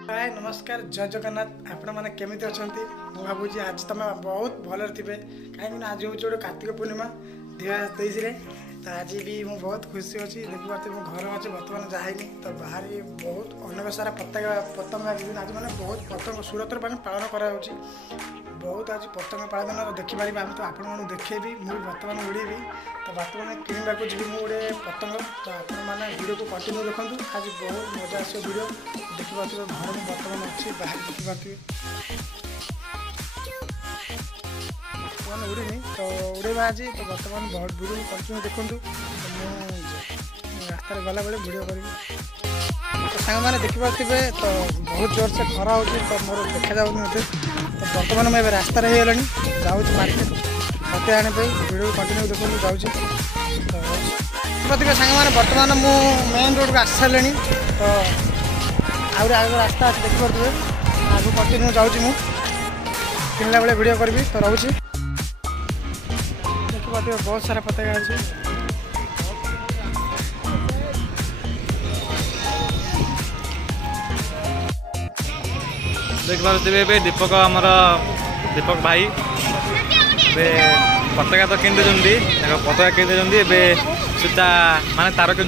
हाय नमस्कार जय जगन्नाथ आपण मैंने केमी अच्छा मुझे भावुँ आज तुम बहुत भल थे कहीं आज हूँ गोटे कार्तिक पूर्णिमा 2023 तो आज भी मुझे बहुत खुशी अच्छी देखिए मो घर अच्छे बर्तमान जाए तो बाहर बहुत अनेक सारा पतंग आज मैंने बहुत पतंग सूरत में पालन करा बहुत आज पतंग पालन देखिपारे आम तो आपण देखेबी मुझे बर्तमान उड़ेबी तो बर्तमान किणवा को जी गोटे पतंग तो आपने वीडियो को कंटिन्यू देखूँ आज बहुत मजा आस वीडियो देखिए घर में बर्तमान अच्छी बाहर देखिपारे बर्तमान उड़ीनी तो उड़ेबा आज तो बर्तमान बहुत वीडियो कंटिन्यू देखूँ रास्तार गला बेले वीडियो करी तो सांग मैंने देखिपे तो बहुत जोर से खरा हो तो मोर देखा जाऊनी मुझे तो बर्तमान मुझे रास्तार हो गलानी जाऊँ मार्केट मत आने वीडियो कंटिन्यू देखूँ जाऊँगी तो सांग मैंने बर्तमान मु मेन रोड को आसी सारे तो आगे आगे रास्ता अच्छे देखिपे आगे कंटिन्यू जाऊँगी मु किनला बेले वीडियो करी तो रोचे देखिपे बहुत सारा पताका अच्छे देखिपे दीपक आमर दीपक भाई पताका तो किन पताका किन सूता माने तार किन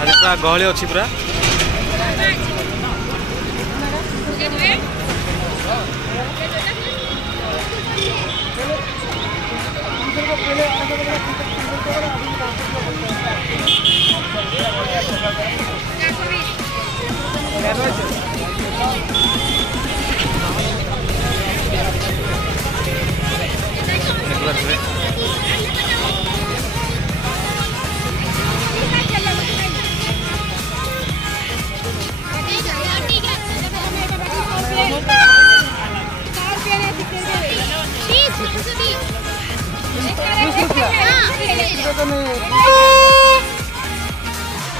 आज पूरा गहली अच्छी पूरा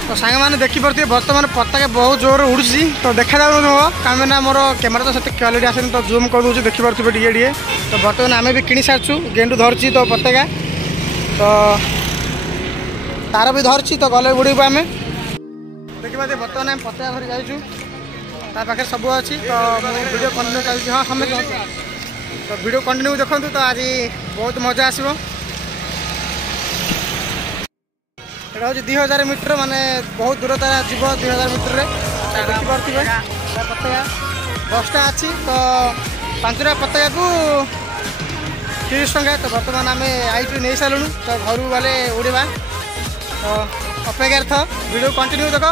तो सांग मैंने देखिपे बर्तमान पताका बहुत जोर उड़ी तो देखा जाऊन कहीं मोर कैमेरा तो से क्वालिटी आसनी तो जूम कर दूसरी देखिपे टे तो बर्तमान आम भी किणी सारचु गेंडू धरची तो पताका तो तार भी धरची तो गले उड़ेबू आम देखिए बर्तमान आम पताका धरी जाइचु पाखे सब अच्छी तो वीडियो कंटिन्यू चलती हाँ हमें तो वीडियो कंटिन्यू देखो तो आज बहुत मजा आसो यहाँ हूँ 2000 मीटर माने बहुत दूरता जीव 2000 मीटर देखिपे पताका 10टा अच्छी तो 5टा पताका को 30 टंका तो बर्तमान आम आई नहीं सारूँ तो घर गले उड़वा तो अपेक्षार था वीडियो कंटिन्यू देख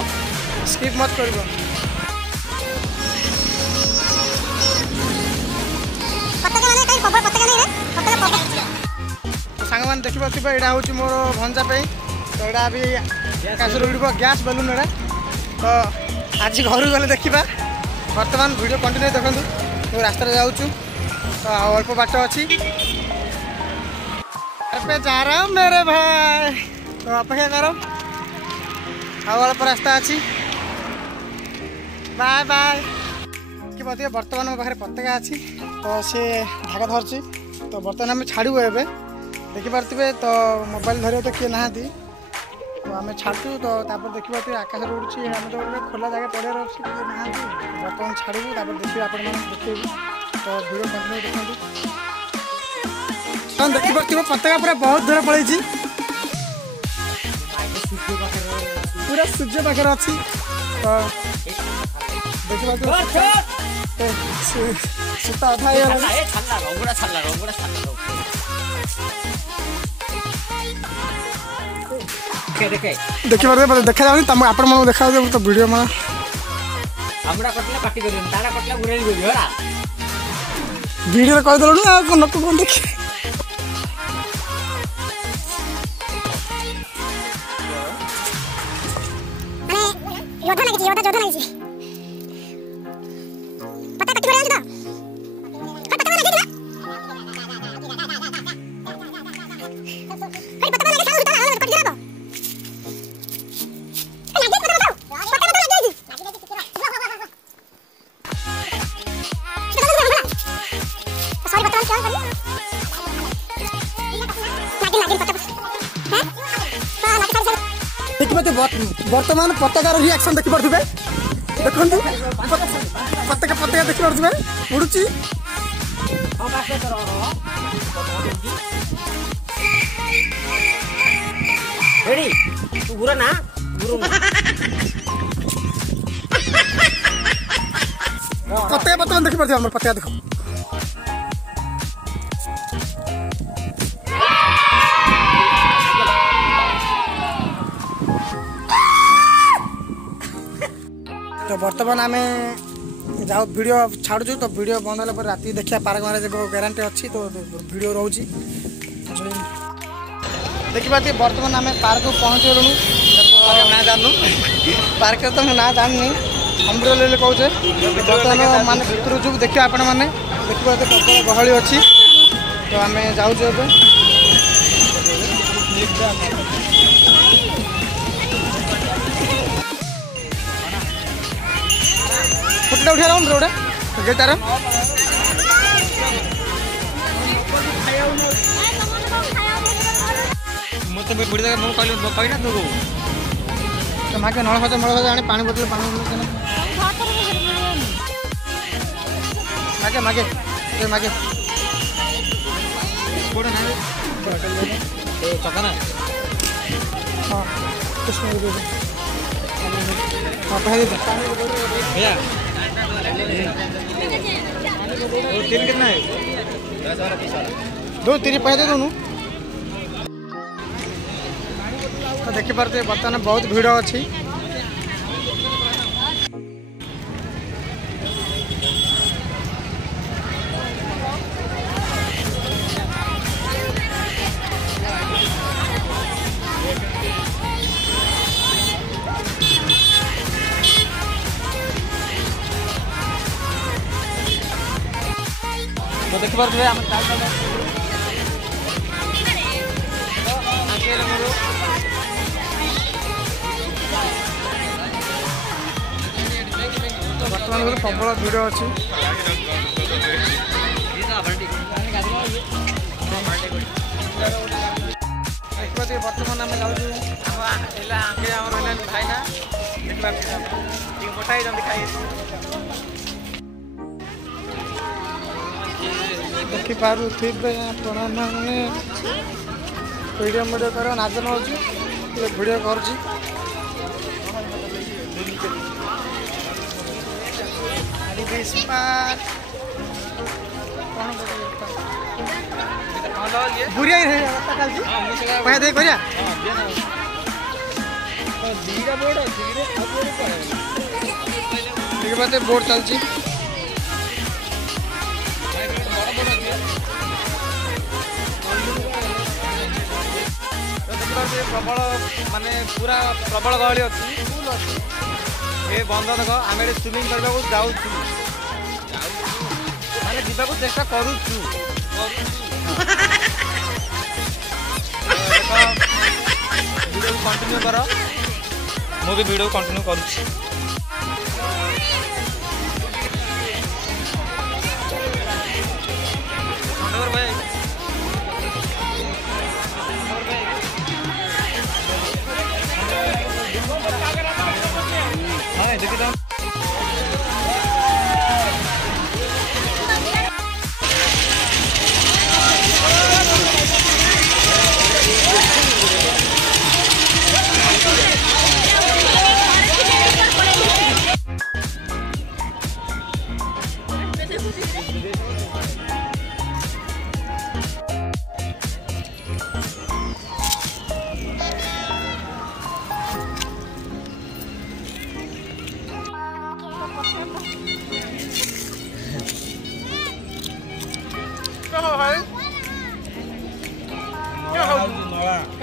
स्किप मत कर सांग मैंने देखिपे यहाँ हूँ मोर भंजा तो यहाँ भी आकाश उड़ गैस बेलून एटा तो आज घर गले देखा बर्तमान वीडियो कंटिन्यू देखूँ तो रास्ता जाऊँ तो अल्प बाट अच्छी जा रहा हूँ मेरे भाई तो अपेक्षा करो अल्प रास्ता अच्छी बाय बाय कि बर्तमान मो पाखे पताका अच्छी तो सी धागा धरची तो बर्तमान आम छाड़ू ए देखिपे तो मोबाइल धर तो किए ना तो आम छाड़ू तो देखिए आकाश उड़ी आम तो खोला जगह पड़े ना बर्तमान छाड़ू देखिए आप देखिए तो वीडियो कंटिन्यू देखो देखिए पताका पूरा बहुत दूर पड़े पूरा सूर्य पाखे अच्छी तो देखिए सूता अधा देखिए देखा जाऊनी तुम आपण देखा तो वीडियो में वीडियो कह देलु ना लोक कौन देखिए देखिए वर्तमान पताकार रिएक्शन देखि पार्थुबे देखंतु पताका देखि पार्थुबे उडुची रेडी तू गुरा ना गुरु पताका वर्तमान देखि पार्थुबे हमर पताका देखो तो वर्तमान आम जाओ वीडियो छाड़ू तो वीडियो बंद होला राति देखिया पार्क मारे गारंटी अच्छी तो वीडियो रोची देखी पार्टी वर्तमान आम पार्क को पहुँच गलु ना जानू पार्क तो ना जाननी अम्ब्रेला कहे बर्तमान मान भितर जो देखिए आपण मैंने देखिए प्रबल गहली अच्छी तो आम जाऊँ फुटना उठा रहा रोड गेटार मागे नल हजा मल हजा आने पानी बोतल पानी मागे मागे मागे चकना हाँ हाँ भैया तीन कितना है 2 3 पैसे दोनों तो देखी पारे बर्तमान बहुत भीड़ अच्छी तो देखी पारे आम बर्तमान प्रबल भीड़ अच्छी बर्तमान आम जाऊँ भाईना मोटा खाई देखी पारे आपण मैंने वीडियो वीडियो कर नाचन हो वीडियो कर बुढ़िया पैसा दे करिया बोर्ड चलती प्रबल माने पूरा प्रबल गहली अच्छी ये बंद देख आम स्विमिंग करने को जाऊँ माने जावाक चेष्टा करुचु वीडियो कंटिन्यू कर मु भी वीडियो कंटिन्यू करुच्ची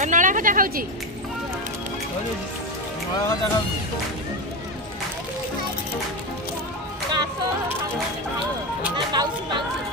नला खजा खाऊची कासो माउसी